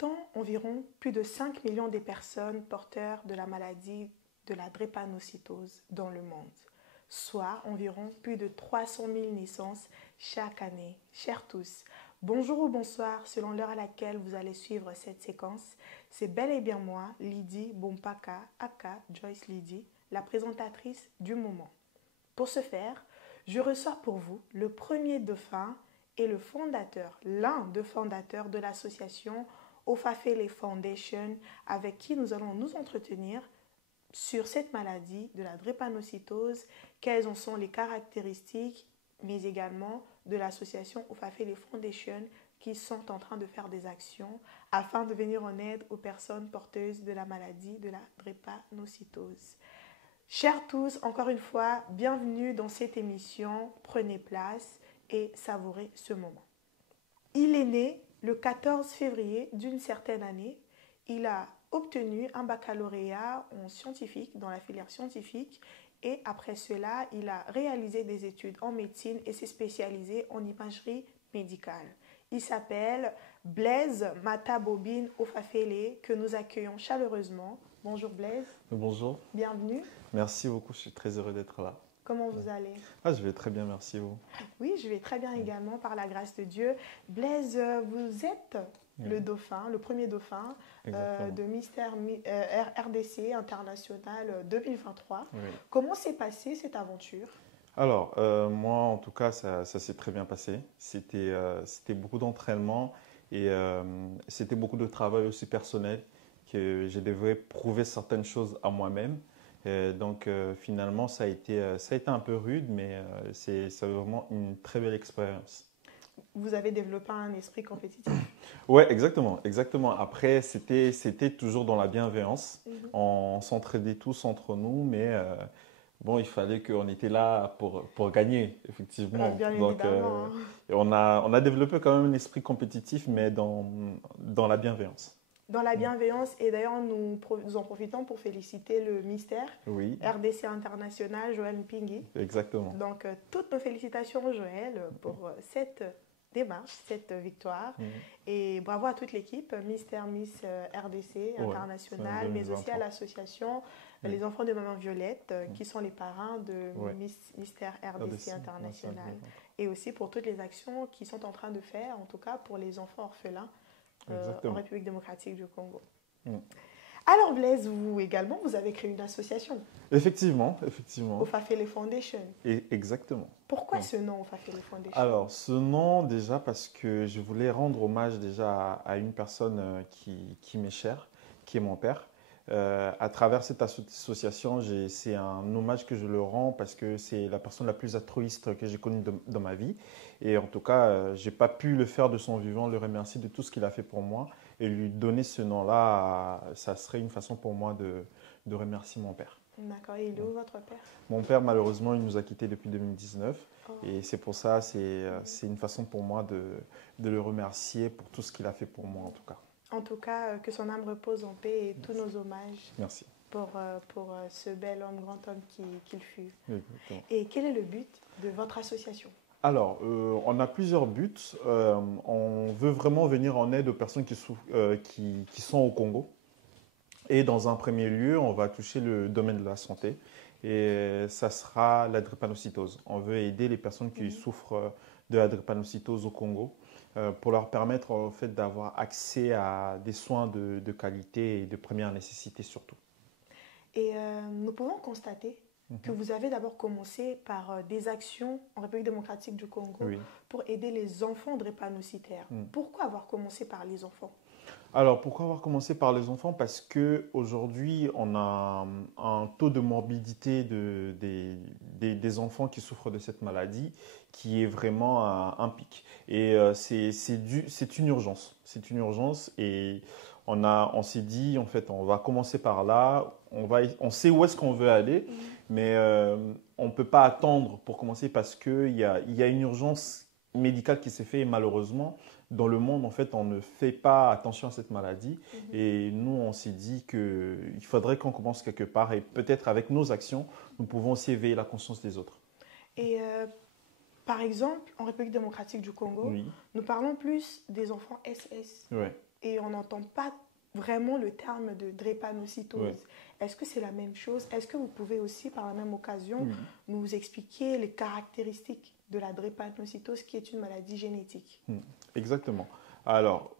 comptant environ plus de 5 millions de personnes porteurs de la maladie de la drépanocytose dans le monde, soit environ plus de 300 000 naissances chaque année. Chers tous, bonjour ou bonsoir selon l'heure à laquelle vous allez suivre cette séquence. C'est bel et bien moi, Lydie Bompaka, aka Joyce Lydie, la présentatrice du moment. Pour ce faire, je reçois pour vous le premier dauphin et le fondateur, l'un des fondateurs de l'association Ofafele Foundation, avec qui nous allons nous entretenir sur cette maladie de la drépanocytose, quelles en sont les caractéristiques, mais également de l'association Ofafele Foundation qui sont en train de faire des actions afin de venir en aide aux personnes porteuses de la maladie de la drépanocytose. Chers tous, encore une fois, bienvenue dans cette émission. Prenez place et savourez ce moment. Il est né le 14 février d'une certaine année. Il a obtenu un baccalauréat en scientifique, dans la filière scientifique, et après cela, il a réalisé des études en médecine et s'est spécialisé en imagerie médicale. Il s'appelle Blaise Matabobine Ofafele, que nous accueillons chaleureusement. Bonjour Blaise. Bonjour. Bienvenue. Merci beaucoup, je suis très heureux d'être là. Comment vous allez? Je vais très bien, merci vous. Oui, je vais très bien également, par la grâce de Dieu. Blaise, vous êtes le dauphin, le premier dauphin de Mister RDC International 2023. Oui. Comment s'est passée cette aventure? Alors, moi, en tout cas, ça s'est très bien passé. C'était beaucoup d'entraînement et c'était beaucoup de travail aussi personnel, que je devais prouver certaines choses à moi-même. Donc, finalement, ça a été un peu rude, mais c'est vraiment une très belle expérience. Vous avez développé un esprit compétitif? Oui, exactement. Après, c'était toujours dans la bienveillance. On s'entraidait tous entre nous, mais bon, il fallait qu'on était là pour gagner, effectivement. Bien Donc, évidemment. on a développé quand même un esprit compétitif, mais dans la bienveillance. Dans la bienveillance, et d'ailleurs nous en profitons pour féliciter le Mister RDC International, Joël Mpingui. Exactement. Donc toutes nos félicitations Joël pour cette démarche, cette victoire. Et bravo à toute l'équipe, Mister Miss RDC International, mais aussi à l'association Les Enfants de Maman Violette, qui sont les parrains de Mister RDC International. Et aussi pour toutes les actions qu'ils sont en train de faire, en tout cas pour les enfants orphelins. En République démocratique du Congo. Alors Blaise, vous également, vous avez créé une association. Effectivement. Ofafele Foundation. Exactement. Pourquoi ce nom Ofafele Foundation? Alors, ce nom déjà parce que je voulais rendre hommage déjà à une personne qui m'est chère, qui est mon père. À travers cette association, c'est un hommage que je le rends parce que c'est la personne la plus altruiste que j'ai connue dans ma vie. Et en tout cas, je n'ai pas pu le faire de son vivant, le remercier de tout ce qu'il a fait pour moi. Et lui donner ce nom-là, ça serait une façon pour moi de remercier mon père. D'accord. Et il est où votre père? Mon père, malheureusement, il nous a quittés depuis 2019. Et c'est pour ça, c'est une façon pour moi de le remercier pour tout ce qu'il a fait pour moi, en tout cas. En tout cas, que son âme repose en paix et tous nos hommages. Merci. Pour ce bel homme, grand homme qu'il fut. Exactement. Et quel est le but de votre association? Alors, on a plusieurs buts. On veut vraiment venir en aide aux personnes qui sont au Congo. Et dans un premier lieu, on va toucher le domaine de la santé. Et ça sera la drépanocytose. On veut aider les personnes qui souffrent de la drépanocytose au Congo pour leur permettre en fait, d'avoir accès à des soins de qualité et de première nécessité surtout. Et nous pouvons constater que vous avez d'abord commencé par des actions en République démocratique du Congo pour aider les enfants drépanocytaires. Pourquoi avoir commencé par les enfants? Alors, pourquoi avoir commencé par les enfants? Parce qu'aujourd'hui, on a un taux de morbidité des enfants qui souffrent de cette maladie qui est vraiment à un pic. Et c'est une urgence. C'est une urgence et on s'est dit, en fait, on va commencer par là. On sait où est-ce qu'on veut aller, mais on ne peut pas attendre pour commencer parce qu'il y a une urgence médicale qui s'est faite et malheureusement, dans le monde, en fait, on ne fait pas attention à cette maladie. Et nous, on s'est dit qu'il faudrait qu'on commence quelque part. Et peut-être avec nos actions, nous pouvons aussi éveiller la conscience des autres. Et par exemple, en République démocratique du Congo, nous parlons plus des enfants SS. et on n'entend pas vraiment le terme de drépanocytose. Ouais. Est-ce que c'est la même chose? Est-ce que vous pouvez aussi, par la même occasion, Mhm. nous expliquer les caractéristiques de la drépanocytose, qui est une maladie génétique? Exactement. Alors,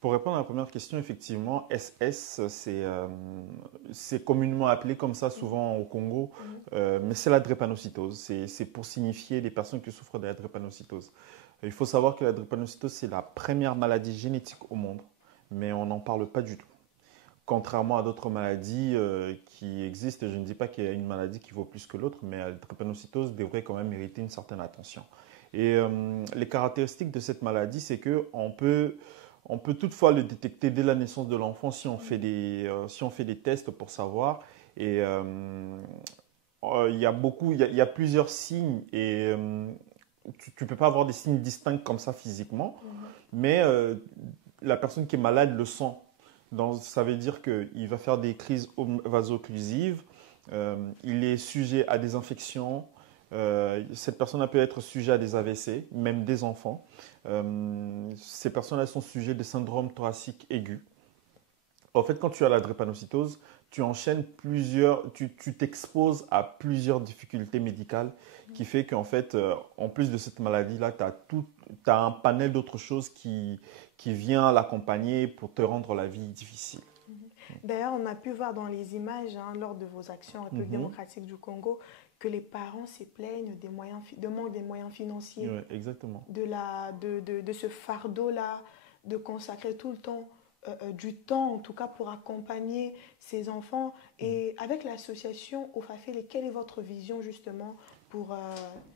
pour répondre à la première question, effectivement, SS, c'est communément appelé comme ça souvent au Congo, Mhm. mais c'est la drépanocytose. C'est pour signifier les personnes qui souffrent de la drépanocytose. Il faut savoir que la drépanocytose, c'est la première maladie génétique au monde, mais on n'en parle pas du tout. Contrairement à d'autres maladies qui existent, je ne dis pas qu'il y a une maladie qui vaut plus que l'autre, mais la drépanocytose devrait quand même mériter une certaine attention. Et les caractéristiques de cette maladie, c'est on peut toutefois le détecter dès la naissance de l'enfant si si on fait des tests pour savoir. Et il y a plusieurs signes et tu ne peux pas avoir des signes distincts comme ça physiquement, Mhm. mais la personne qui est malade le sent. Donc, ça veut dire qu'il va faire des crises vaso-occlusives, il est sujet à des infections, cette personne peut être sujet à des AVC, même des enfants. Ces personnes-là sont sujets des syndromes thoraciques aigus. En fait, quand tu as la drépanocytose, tu t'exposes à plusieurs difficultés médicales qui fait qu'en fait, en plus de cette maladie-là, tu as un panel d'autres choses qui vient l'accompagner pour te rendre la vie difficile. D'ailleurs, on a pu voir dans les images, hein, lors de vos actions en République Mhm. démocratique du Congo, que les parents se plaignent de manque des moyens financiers, Ouais, exactement. de ce fardeau-là, de consacrer tout le temps, du temps en tout cas pour accompagner ces enfants. Et avec l'association OFAFEL, quelle est votre vision justement pour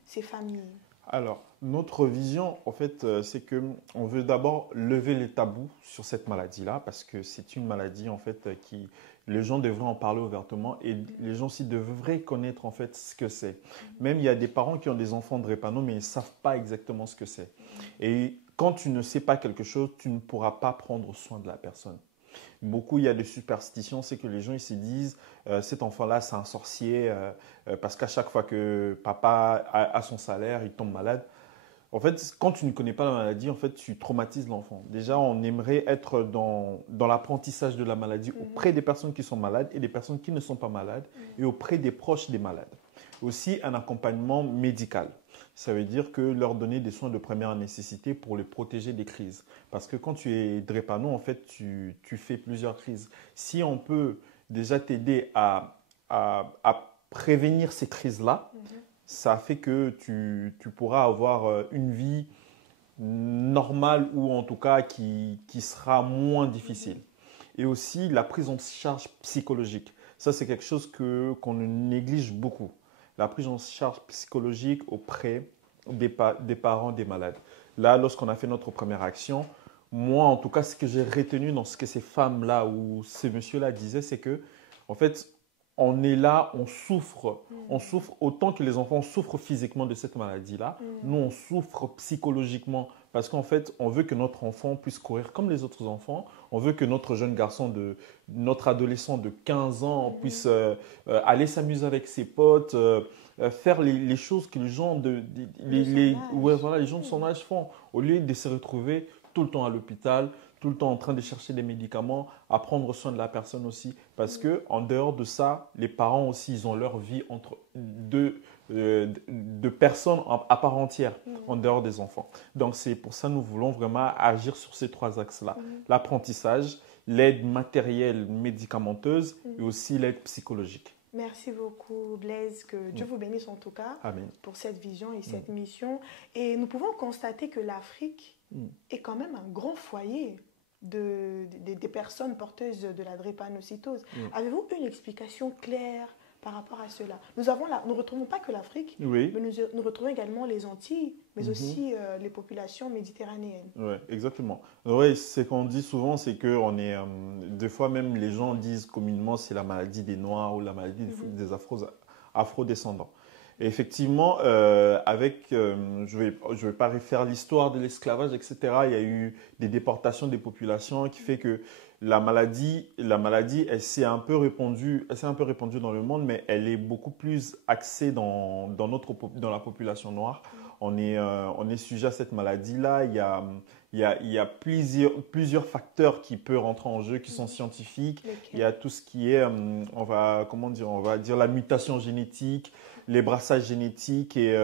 ces familles? Alors, notre vision, en fait, c'est que on veut d'abord lever les tabous sur cette maladie-là, parce que c'est une maladie, en fait, qui les gens devraient en parler ouvertement et les gens aussi devraient connaître, en fait, ce que c'est. Même il y a des parents qui ont des enfants drépano, mais ils ne savent pas exactement ce que c'est. Et quand tu ne sais pas quelque chose, tu ne pourras pas prendre soin de la personne. Beaucoup, il y a des superstitions, c'est que les gens ils se disent cet enfant-là, c'est un sorcier parce qu'à chaque fois que papa a son salaire, il tombe malade. En fait, quand tu ne connais pas la maladie, en fait, tu traumatises l'enfant. Déjà, on aimerait être dans l'apprentissage de la maladie auprès des personnes qui sont malades et des personnes qui ne sont pas malades et auprès des proches des malades. Aussi, un accompagnement médical. Ça veut dire que leur donner des soins de première nécessité pour les protéger des crises. Parce que quand tu es drépano, en fait, tu fais plusieurs crises. Si on peut déjà t'aider à prévenir ces crises-là, ça fait que tu pourras avoir une vie normale ou en tout cas qui sera moins difficile. Et aussi la prise en charge psychologique. Ça, c'est quelque chose qu'on néglige beaucoup. La prise en charge psychologique auprès des parents des malades. Là, lorsqu'on a fait notre première action, moi, en tout cas, ce que j'ai retenu dans ce que ces femmes-là ou ces messieurs-là disaient, c'est que, en fait, on est là, on souffre. On souffre autant que les enfants souffrent physiquement de cette maladie-là. Nous, on souffre psychologiquement parce qu'en fait, on veut que notre enfant puisse courir comme les autres enfants. On veut que notre jeune garçon, notre adolescent de 15 ans puisse aller s'amuser avec ses potes, faire les choses que les gens ouais, voilà, les gens de son âge font, au lieu de se retrouver tout le temps à l'hôpital, tout le temps en train de chercher des médicaments, à prendre soin de la personne aussi. Parce que en dehors de ça, les parents aussi, ils ont leur vie entre deux personnes à part entière, en dehors des enfants. Donc c'est pour ça que nous voulons vraiment agir sur ces trois axes-là. L'apprentissage, l'aide matérielle médicamenteuse et aussi l'aide psychologique. Merci beaucoup, Blaise. Que Dieu vous bénisse en tout cas Amen. pour cette vision et cette mission. Et nous pouvons constater que l'Afrique est quand même un grand foyer des personnes porteuses de la drépanocytose. Avez-vous une explication claire par rapport à cela? Nous ne retrouvons pas que l'Afrique, Oui. mais nous retrouvons également les Antilles, mais aussi les populations méditerranéennes. Oui, exactement. Oui, ce qu'on dit souvent, c'est que des fois même les gens disent communément c'est la maladie des Noirs ou la maladie des afro-descendants. Et effectivement, je vais pas refaire l'histoire de l'esclavage, etc. Il y a eu des déportations des populations qui fait que la maladie, elle s'est un peu répandue dans le monde, mais elle est beaucoup plus axée dans la population noire. On est sujet à cette maladie-là. Il il y a plusieurs facteurs qui peuvent rentrer en jeu, qui sont scientifiques. Il y a tout ce qui est, on va dire la mutation génétique, les brassages génétiques et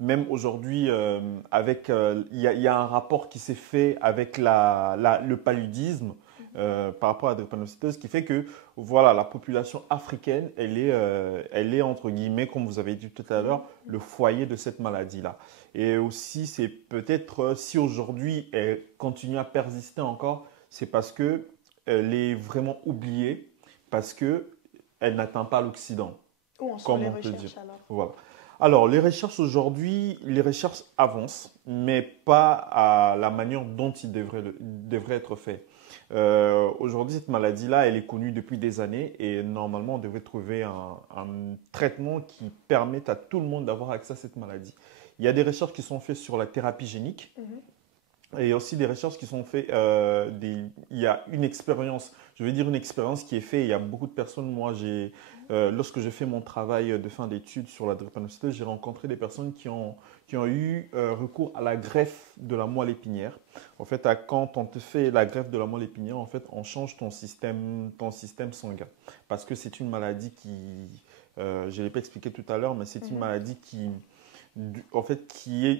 même aujourd'hui, il y a un rapport qui s'est fait avec le paludisme par rapport à la drépanocytose qui fait que voilà, la population africaine, elle est entre guillemets, comme vous avez dit tout à l'heure, le foyer de cette maladie-là. Et aussi, c'est peut-être si aujourd'hui elle continue à persister encore, c'est parce que elle est vraiment oubliée, parce que elle n'atteint pas l'Occident, Où en sont comme les on peut dire. recherches alors? Voilà. Alors, les recherches aujourd'hui, les recherches avancent, mais pas à la manière dont ils devraient être faits. Aujourd'hui, cette maladie-là, elle est connue depuis des années et normalement, on devrait trouver un traitement qui permette à tout le monde d'avoir accès à cette maladie. Il y a des recherches qui sont faites sur la thérapie génique. Et il y a aussi des recherches qui sont faites. Il y a une expérience, je vais dire une expérience qui est faite. Il y a beaucoup de personnes. Moi, lorsque j'ai fait mon travail de fin d'études sur la drépanocytose, j'ai rencontré des personnes qui ont eu recours à la greffe de la moelle épinière. En fait, quand on te fait la greffe de la moelle épinière, en fait, on change ton système sanguin. Parce que c'est une maladie qui, je ne l'ai pas expliqué tout à l'heure, mais c'est une maladie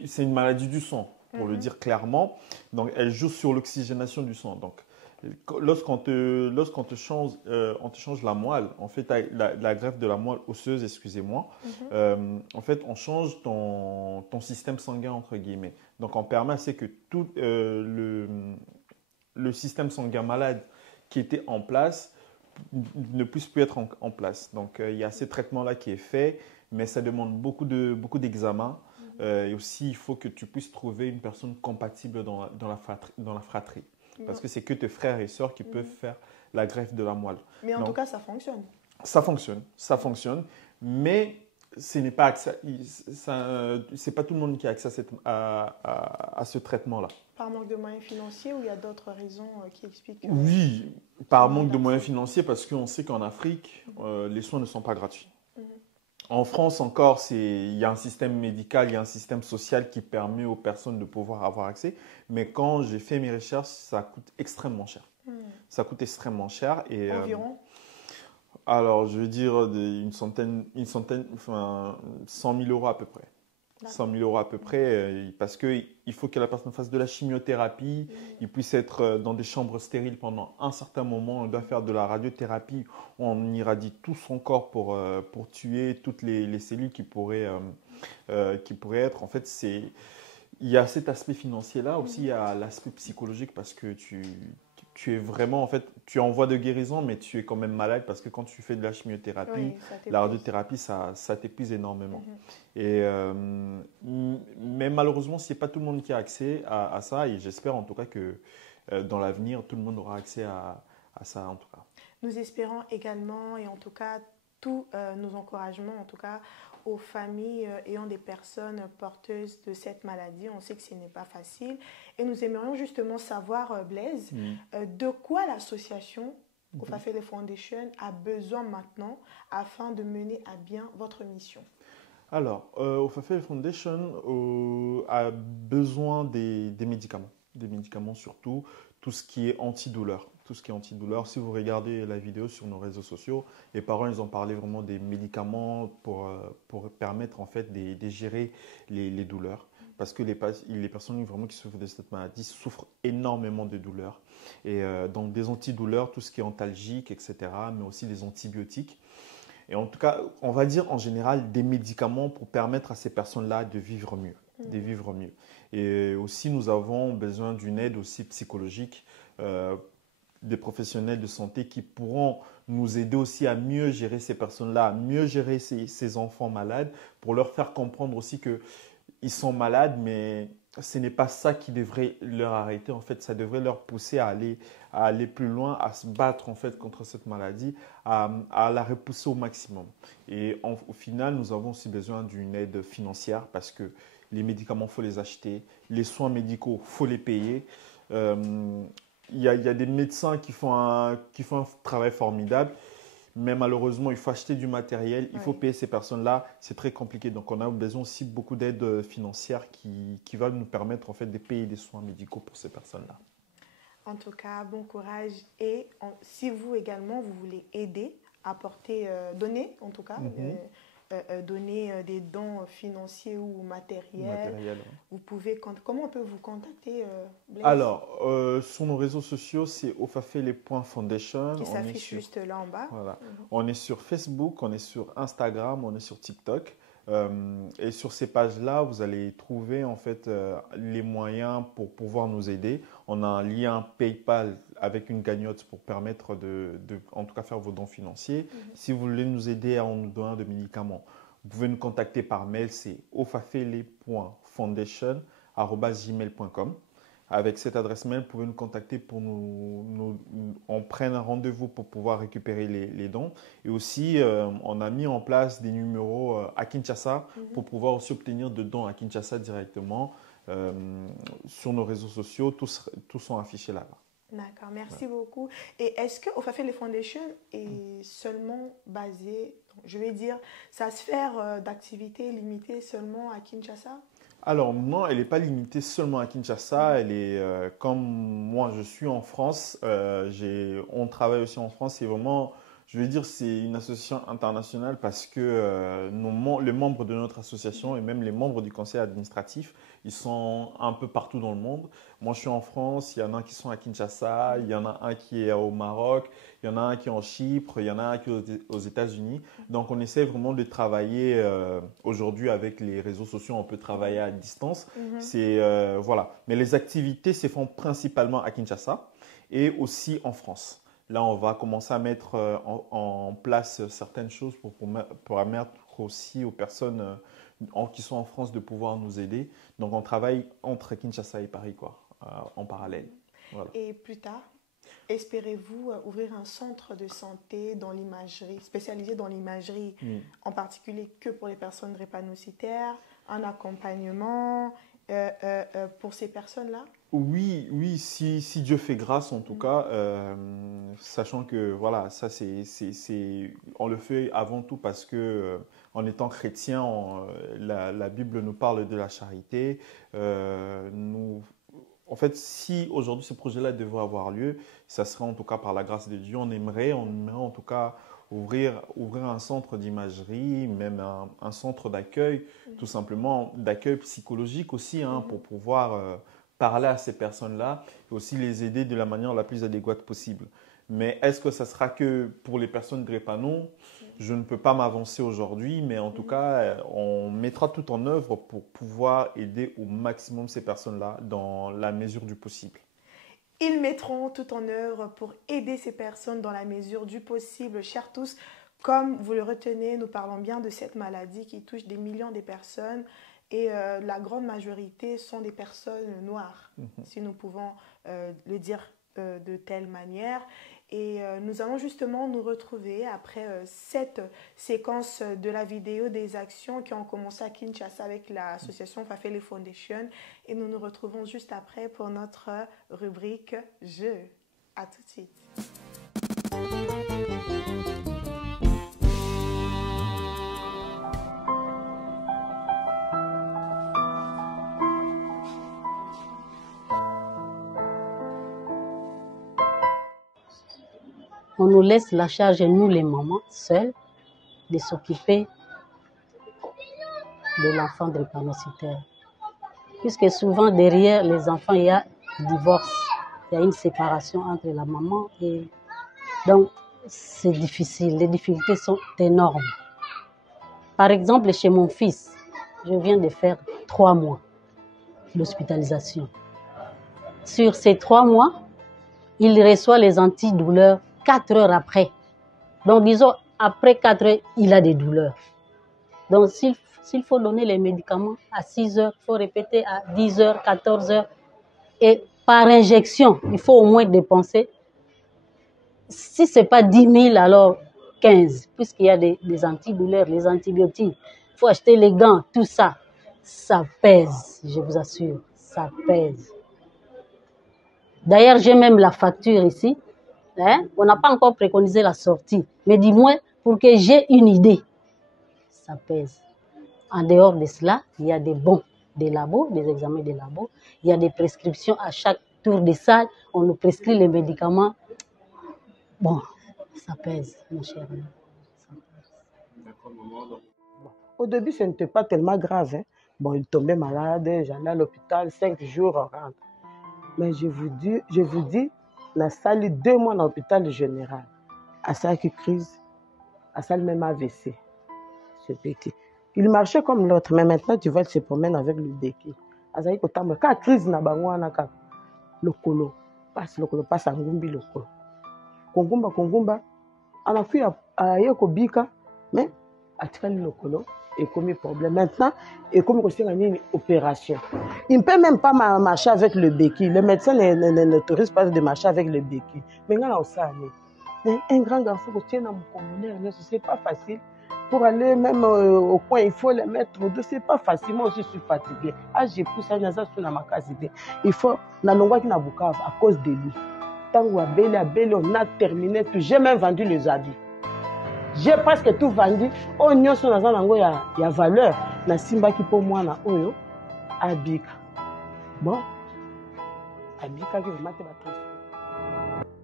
c'est une maladie du sang, pour le dire clairement. Donc, elle joue sur l'oxygénation du sang. Donc, lorsqu'on te change la moelle, en fait, la greffe de la moelle osseuse, excusez-moi, en fait, on change ton système sanguin, entre guillemets. Donc, on permet à ce que tout le système sanguin malade qui était en place ne puisse plus être en place. Donc, il y a ce traitement-là qui est fait, mais ça demande beaucoup d'examens. Et aussi, il faut que tu puisses trouver une personne compatible dans la fratrie. Parce que c'est que tes frères et sœurs qui peuvent faire la greffe de la moelle. Mais en tout cas, ça fonctionne. Ça fonctionne. Mais ce n'est pas c'est pas tout le monde qui a accès à ce traitement-là. Par manque de moyens financiers ou il y a d'autres raisons qui expliquent Oui, par manque de moyens financiers parce qu'on sait qu'en Afrique, les soins ne sont pas gratuits. En France encore, il y a un système médical, il y a un système social qui permet aux personnes de pouvoir avoir accès. Mais quand j'ai fait mes recherches, ça coûte extrêmement cher. Ça coûte extrêmement cher. Et, environ alors, je veux dire enfin, 100 000 euros à peu près. 100 000 euros à peu près, parce qu'il faut que la personne fasse de la chimiothérapie, il puisse être dans des chambres stériles pendant un certain moment, on doit faire de la radiothérapie, on irradie tout son corps pour tuer toutes les cellules qui pourraient être. En fait, il y a cet aspect financier-là, aussi il y a l'aspect psychologique parce que tu es vraiment, en fait, tu es en voie de guérison, mais tu es quand même malade parce que quand tu fais de la chimiothérapie, la radiothérapie, ça t'épuise énormément. Mais malheureusement, ce n'est pas tout le monde qui a accès à ça et j'espère en tout cas que dans l'avenir, tout le monde aura accès à ça en tout cas. Nous espérons également et en tout cas tous nos encouragements en tout cas aux familles ayant des personnes porteuses de cette maladie. On sait que ce n'est pas facile. Et nous aimerions justement savoir, Blaise, de quoi l'association Ofafele Foundation a besoin maintenant afin de mener à bien votre mission. Alors, Ofafele Foundation a besoin des médicaments surtout, tout ce qui est antidouleur. Tout ce qui est antidouleur. Si vous regardez la vidéo sur nos réseaux sociaux, les parents ils ont parlé vraiment des médicaments pour permettre en fait de gérer les douleurs. Parce que les personnes vraiment qui souffrent de cette maladie souffrent énormément de douleurs. Et donc des antidouleurs, tout ce qui est antalgique, etc., mais aussi des antibiotiques. Et en tout cas, on va dire en général des médicaments pour permettre à ces personnes-là de vivre mieux. Et aussi, nous avons besoin d'une aide aussi psychologique, des professionnels de santé qui pourront nous aider aussi à mieux gérer ces personnes-là, à mieux gérer ces enfants malades, pour leur faire comprendre aussi qu'ils sont malades, mais ce n'est pas ça qui devrait leur arrêter. En fait, ça devrait leur pousser à aller plus loin, à se battre en fait contre cette maladie, à la repousser au maximum. Et au final, nous avons aussi besoin d'une aide financière parce que les médicaments, il faut les acheter, les soins médicaux, il faut les payer. Il y a des médecins qui font un travail formidable, mais malheureusement, il faut acheter du matériel, il faut payer ces personnes-là, c'est très compliqué. Donc, on a besoin aussi beaucoup d'aide financière qui va nous permettre en fait de payer des soins médicaux pour ces personnes-là. En tout cas, bon courage. Et si vous également, vous voulez aider, apporter, donner en tout cas, donner des dons financiers ou matériels, vous pouvez, comment on peut vous contacter, Blaise? Alors, sur nos réseaux sociaux, c'est ofafele.foundation. Qui s'affiche juste là en bas. Voilà. On est sur Facebook, on est sur Instagram, on est sur TikTok. Et sur ces pages-là, vous allez trouver en fait les moyens pour pouvoir nous aider. On a un lien PayPal avec une cagnotte pour permettre en tout cas, faire vos dons financiers. Si vous voulez nous aider en nous donnant des médicaments, vous pouvez nous contacter par mail, c'est ofafele.foundation@gmail.com. Avec cette adresse mail, vous pouvez nous contacter pour on prenne un rendez-vous pour pouvoir récupérer les dons. Et aussi, on a mis en place des numéros à Kinshasa pour pouvoir aussi obtenir de dons à Kinshasa directement. Sur nos réseaux sociaux, tous sont affichés là-bas. D'accord, merci beaucoup. Et est-ce que Ofafele Foundation est seulement basée, je vais dire, sa sphère d'activité est limitée seulement à Kinshasa? Alors non, elle n'est pas limitée seulement à Kinshasa. Elle est, comme moi je suis en France, on travaille aussi en France. C'est vraiment, je vais dire, c'est une association internationale parce que les membres de notre association et même les membres du conseil administratif, ils sont un peu partout dans le monde. Moi, je suis en France, il y en a qui sont à Kinshasa, il y en a un qui est au Maroc, il y en a un qui est en Chypre, il y en a un qui est aux États-Unis. Donc, on essaie vraiment de travailler aujourd'hui avec les réseaux sociaux, on peut travailler à distance. Voilà. Mais les activités se font principalement à Kinshasa et aussi en France. Là, on va commencer à mettre en place certaines choses pour permettre aussi aux personnes qui sont en France de pouvoir nous aider. Donc, on travaille entre Kinshasa et Paris, en parallèle. Voilà. Et plus tard, espérez-vous ouvrir un centre de santé dans l'imagerie, spécialisé dans l'imagerie, en particulier que pour les personnes drépanocytaires, un accompagnement pour ces personnes-là? Oui, si Dieu fait grâce en tout cas, sachant que voilà, ça on le fait avant tout parce que en étant chrétien, la Bible nous parle de la charité. En fait, si aujourd'hui ce projet-là devait avoir lieu, ça serait en tout cas par la grâce de Dieu. On aimerait en tout cas ouvrir un centre d'imagerie, même un centre d'accueil, tout simplement d'accueil psychologique aussi, pour pouvoir parler à ces personnes-là et aussi les aider de la manière la plus adéquate possible. Mais est-ce que ça sera que pour les personnes drépano? Je ne peux pas m'avancer aujourd'hui, mais en tout cas, on mettra tout en œuvre pour pouvoir aider au maximum ces personnes-là dans la mesure du possible. Ils mettront tout en œuvre pour aider ces personnes dans la mesure du possible. Chers tous, comme vous le retenez, nous parlons bien de cette maladie qui touche des millions de personnes et la grande majorité sont des personnes noires, si nous pouvons le dire de telle manière. Et nous allons justement nous retrouver après cette séquence de la vidéo des actions qui ont commencé à Kinshasa avec l'association Ofafele Foundation. Et nous nous retrouvons juste après pour notre rubrique « Jeux ». À tout de suite. On nous laisse la charge, nous les mamans, seules, de s'occuper de l'enfant drépanocytaire. Puisque souvent, derrière les enfants, il y a divorce, il y a une séparation entre la maman et... Donc, c'est difficile, les difficultés sont énormes. Par exemple, chez mon fils, je viens de faire 3 mois d'hospitalisation. Sur ces 3 mois, il reçoit les antidouleurs 4 heures après. Donc, disons, après 4 heures, il a des douleurs. Donc, s'il faut donner les médicaments à 6 heures, il faut répéter à 10 heures, 14 heures. Et par injection, il faut au moins dépenser, si ce n'est pas 10 000, alors 15, puisqu'il y a des antidouleurs, les antibiotiques. Il faut acheter les gants, tout ça. Ça pèse, je vous assure, ça pèse. D'ailleurs, j'ai même la facture ici. Hein? On n'a pas encore préconisé la sortie. Mais dis-moi, pour que j'ai une idée, ça pèse. En dehors de cela, il y a des bons des labos, des examens des labos. Il y a des prescriptions à chaque tour de salle. On nous prescrit les médicaments. Bon, ça pèse, mon cher. Au début, ce n'était pas tellement grave. Hein. Bon, il tombait malade, j'allais à l'hôpital, 5 jours, on rentre. Mais je vous dis, la salle 2 mois dans l'hôpital général. À ça qui crise, à ça même AVC. Ce béquille. Il marchait comme l'autre, mais maintenant, tu vois, il se promène avec le béquille. À ça, quand la crise n'a pas le colo, passe à Ngumbi le colo. Kongumba, on a fait à Yekobika, mais à Tikali le colo. Et comme problème. Maintenant, et comme c'est une opération. Il ne peut même pas marcher avec le béquille. Le médecin n'autorise pas de marcher avec le béquille. Mais là, un grand garçon qui tient dans mon communaire, ce n'est pas facile. Pour aller même au coin, il faut les mettre au dos. Ce n'est pas facile. Moi aussi, je suis fatigué. Ah, j'ai poussé à Nyaza sur ma case. Il faut, qui n'a à cause de lui. Tant qu'on a belle, on a terminé tout. J'ai même vendu les habits. J'ai presque tout vendu. Oh, il y a valeur. Na simba qui pour moi na oyo abika. Bon. Abika qui m'a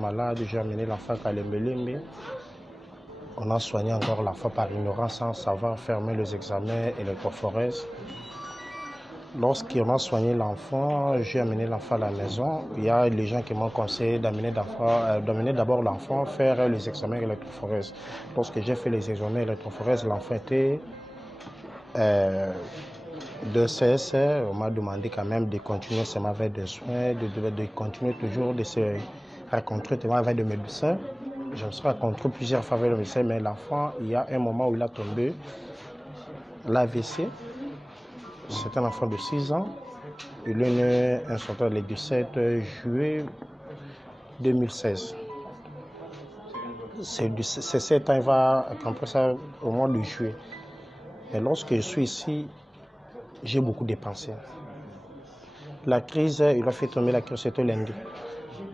malade, j'ai amené l'enfant à l'Embelembe. On a soigné encore l'enfant par ignorance sans savoir fermer les examens électrophorèses. Lorsqu'on a soigné l'enfant, j'ai amené l'enfant à la maison. Il y a les gens qui m'ont conseillé d'amener d'abord l'enfant faire les examens électrophorèses. Lorsque j'ai fait les examens électrophorèses, l'enfant était de CSR. On m'a demandé quand même de continuer seulement avec des soins, de continuer toujours de se rencontrer avec des médecins. Je me suis rencontré plusieurs fois avec le médecin, mais l'enfant, il y a un moment où il a tombé l'AVC. C'est un enfant de 6 ans. Il est né le 17 juillet 2016. C'est 7 ans, il va accomplir ça au mois de juillet. Et lorsque je suis ici, j'ai beaucoup dépensé. La crise, il a fait tomber la crise, c'était lundi.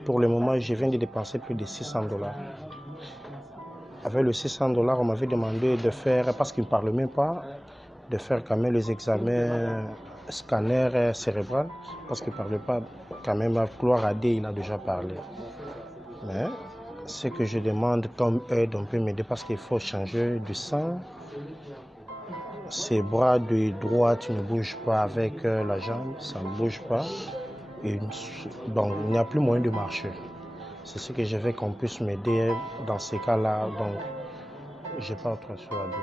Pour le moment, je viens de dépenser plus de $600. Avec le $600, on m'avait demandé de faire, parce qu'il ne parlait même pas, de faire quand même les examens scanner cérébral, parce qu'il ne parlait pas quand même, Gloire à Dieu, il a déjà parlé. Mais ce que je demande comme aide, on peut m'aider parce qu'il faut changer du sang. Ses bras de droite ne bougent pas avec la jambe, ça ne bouge pas. Et donc il n'y a plus moyen de marcher. C'est ce que je veux qu'on puisse m'aider dans ces cas-là. Donc je n'ai pas autre chose à dire.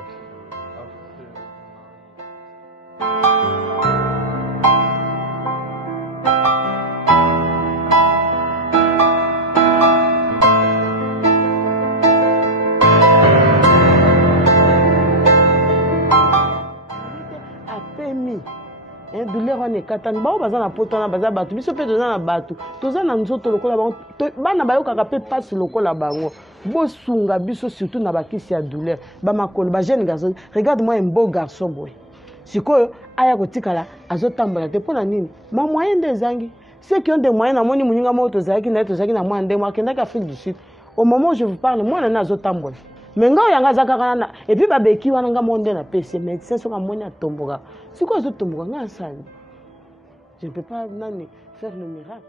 douleur wana ekatani bao baza na poto wana baza bato biso mpe toza na bato toza na nzoto lokola bango bana bayokaka mpe mpasi lokola bango bosunga biso surtout na bakisi ya douleur bamakolo bajeune garçon regarde moi un beau garçon boye sikoyo aya kotikala azotambola te mpo na nini bamoyen nde ezangi ceux qui ont des moyens namoni moninga moko tozalaki na ye tozalaki na mwana ndenge akendaki Afrique du Sud au moment où je vous parle mwana na azotambola mais nga yanga aza kaka na et puis babeki wana nga mo nde na pesi médecin soki amoni atomboka sikoyo azotomboka nga asali je ne peux pas nani faire le miracle.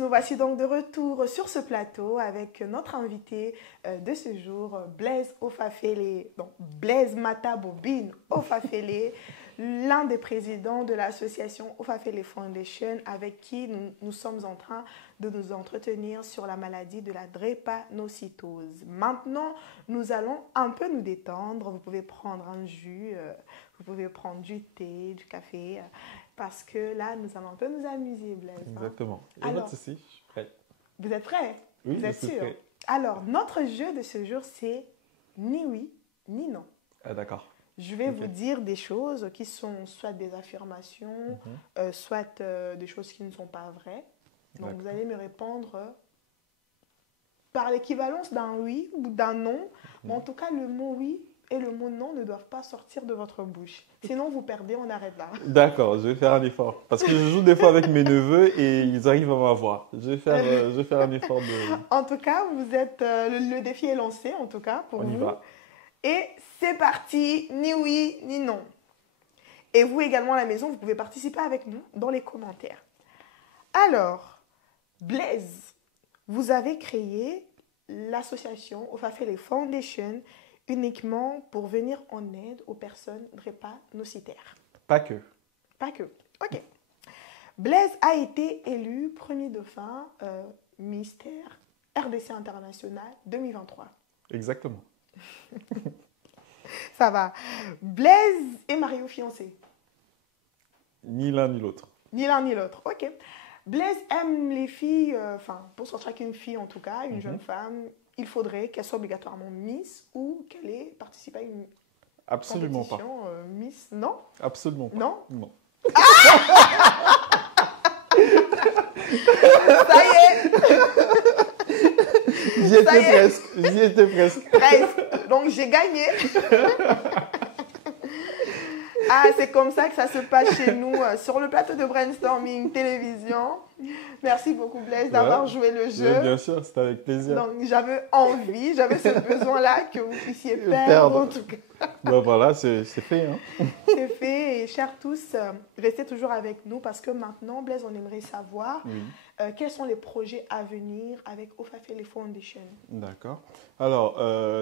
Nous voici donc de retour sur ce plateau avec notre invité de ce jour, Blaise Ofafele, donc Blaise Matabobine Ofafele, l'un des présidents de l'association Ofafele Foundation, avec qui nous sommes en train de nous entretenir sur la maladie de la drépanocytose. Maintenant, nous allons un peu nous détendre. Vous pouvez prendre un jus, vous pouvez prendre du thé, du café. parce que là, nous allons un peu nous amuser, Blaise. Hein. Exactement. Il n'y a pas de souci, je suis prêt. Vous êtes prêts? Oui, vous je êtes suis sûr? prêt. Alors, notre jeu de ce jour, c'est ni oui, ni non. Ah, d'accord. Je vais Ok. vous dire des choses qui sont soit des affirmations, soit des choses qui ne sont pas vraies. Donc, D'accord. vous allez me répondre par l'équivalence d'un oui ou d'un non. Mais en tout cas, le mot oui et le mot non ne doivent pas sortir de votre bouche. Sinon, vous perdez, on arrête là. D'accord, je vais faire un effort. Parce que je joue des fois avec mes neveux et ils arrivent à m'avoir. Je vais faire un effort de... En tout cas, vous êtes, le défi est lancé, en tout cas, pour On y vous. va. Et c'est parti, ni oui, ni non. Et vous également à la maison, vous pouvez participer avec nous dans les commentaires. Alors, Blaise, vous avez créé l'association Ofafele Foundation uniquement pour venir en aide aux personnes drépanocytaires. Pas que. Pas que. Ok. Blaise a été élu premier dauphin ministère RDC International 2023. Exactement. Ça va. Blaise est marié ou fiancé? Ni l'un ni l'autre. Ni l'un ni l'autre. Ok. Blaise aime les filles, pour sortir avec une fille en tout cas, une jeune femme, il faudrait qu'elle soit obligatoirement Miss ou qu'elle ait participé à une Absolument pas. compétition Miss. Non? Absolument pas. Non? Non. Ça y est, J'y Ça y étais est. presque. J'y étais presque. presque. Donc j'ai gagné. Ah, c'est comme ça que ça se passe chez nous sur le plateau de Brainstorming Télévision. Merci beaucoup Blaise d'avoir joué le jeu. Oui, bien sûr, c'était avec plaisir. Donc j'avais envie, j'avais ce besoin-là que vous puissiez perdre en tout cas. Ben voilà, c'est fait. Hein. C'est fait et chers tous, restez toujours avec nous parce que maintenant, Blaise, on aimerait savoir Oui. quels sont les projets à venir avec Ofafele Foundation. D'accord. Alors,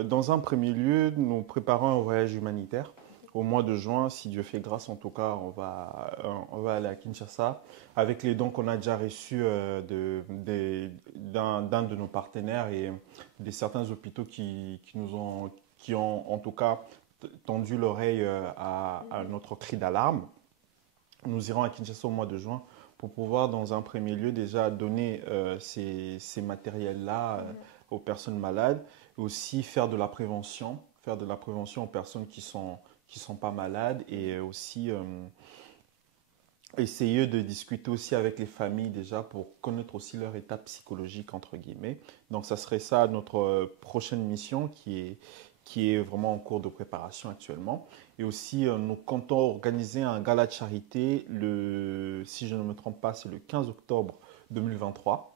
dans un premier lieu, nous préparons un voyage humanitaire. Au mois de juin, si Dieu fait grâce, en tout cas, on va aller à Kinshasa avec les dons qu'on a déjà reçus d'un de nos partenaires et de certains hôpitaux qui ont en tout cas tendu l'oreille à notre cri d'alarme. Nous irons à Kinshasa au mois de juin pour pouvoir, dans un premier lieu, déjà donner ces matériels-là aux personnes malades, et aussi faire de la prévention aux personnes qui sont pas malades et aussi essayer de discuter aussi avec les familles déjà pour connaître aussi leur état psychologique entre guillemets. Donc ça serait ça notre prochaine mission qui est vraiment en cours de préparation actuellement. Et aussi nous comptons organiser un gala de charité si je ne me trompe pas, c'est le 15 octobre 2023.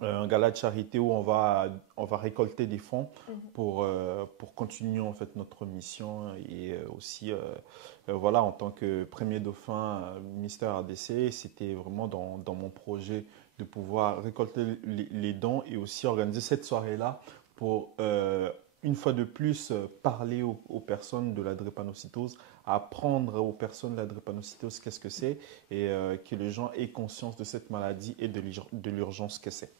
Un gala de charité où on va récolter des fonds pour continuer en fait notre mission et aussi voilà, en tant que premier dauphin Mister RDC, c'était vraiment dans mon projet de pouvoir récolter les dons et aussi organiser cette soirée-là pour une fois de plus parler aux personnes de la drépanocytose, apprendre aux personnes de la drépanocytose qu'est-ce que c'est et que les gens aient conscience de cette maladie et de l'urgence que c'est.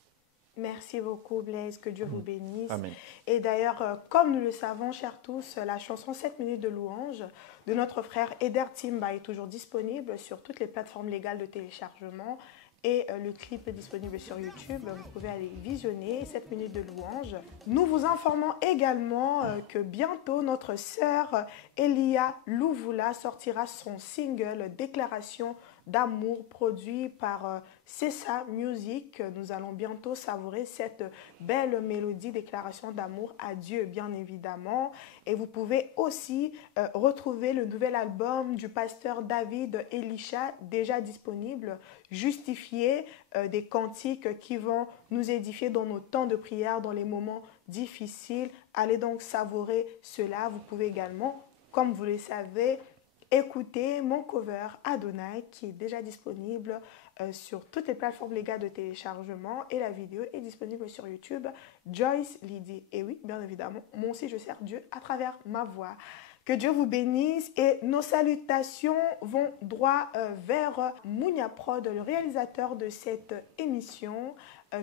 Merci beaucoup Blaise, que Dieu vous bénisse. Amen. Et d'ailleurs, comme nous le savons, chers tous, la chanson 7 minutes de louange de notre frère Eder Timba est toujours disponible sur toutes les plateformes légales de téléchargement et le clip est disponible sur YouTube. Vous pouvez aller visionner 7 minutes de louange. Nous vous informons également que bientôt notre sœur Elia Louvoula sortira son single Déclaration d'amour produit par Cessa Music. Nous allons bientôt savourer cette belle mélodie Déclaration d'amour à Dieu, bien évidemment. Et vous pouvez aussi retrouver le nouvel album du pasteur David Elisha, déjà disponible, Justifié, des cantiques qui vont nous édifier dans nos temps de prière, dans les moments difficiles. Allez donc savourer cela. Vous pouvez également, comme vous le savez, écoutez mon cover Adonai qui est déjà disponible sur toutes les plateformes légales de téléchargement et la vidéo est disponible sur YouTube. Joyce Lydie. Et oui, bien évidemment, moi aussi je sers Dieu à travers ma voix. Que Dieu vous bénisse et nos salutations vont droit vers Mounia Prod, le réalisateur de cette émission.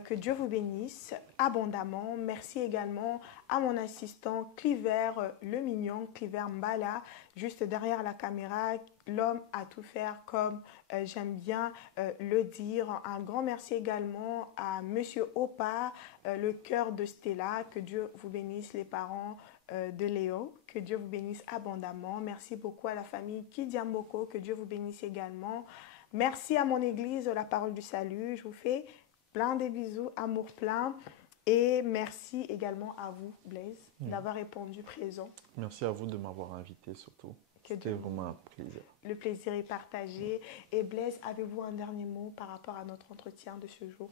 Que Dieu vous bénisse abondamment. Merci également à mon assistant Cliver le mignon, Cliver Mbala, juste derrière la caméra, l'homme à tout faire comme j'aime bien le dire. Un grand merci également à Monsieur Opa, le cœur de Stella. Que Dieu vous bénisse, les parents de Léo. Que Dieu vous bénisse abondamment. Merci beaucoup à la famille Kidiamboko. Que Dieu vous bénisse également. Merci à mon église, la parole du salut. Je vous fais plein de bisous, amour plein. Et merci également à vous, Blaise, d'avoir répondu présent. Merci à vous de m'avoir invité surtout. C'était vraiment un plaisir. Le plaisir est partagé. Et Blaise, avez-vous un dernier mot par rapport à notre entretien de ce jour?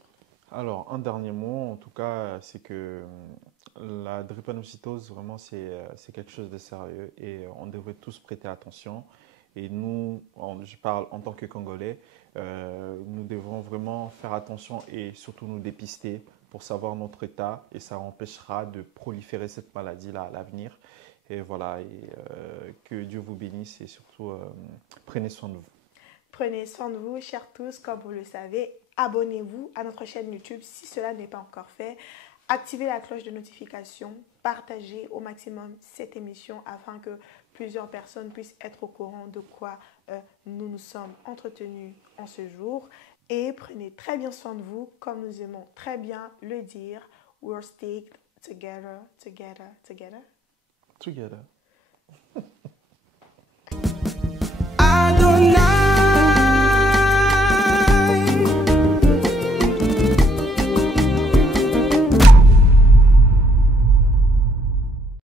Alors, un dernier mot, en tout cas, c'est que la drépanocytose, vraiment, c'est quelque chose de sérieux et on devrait tous prêter attention. Et nous, je parle en tant que Congolais, nous devons vraiment faire attention et surtout nous dépister pour savoir notre état et ça empêchera de proliférer cette maladie-là à l'avenir. Et voilà, que Dieu vous bénisse et surtout prenez soin de vous. Prenez soin de vous, chers tous, comme vous le savez. Abonnez-vous à notre chaîne YouTube si cela n'est pas encore fait. Activez la cloche de notification, partagez au maximum cette émission afin que plusieurs personnes puissent être au courant de quoi nous nous sommes entretenus en ce jour. Et prenez très bien soin de vous, comme nous aimons très bien le dire. We're stick together, together, together. Together.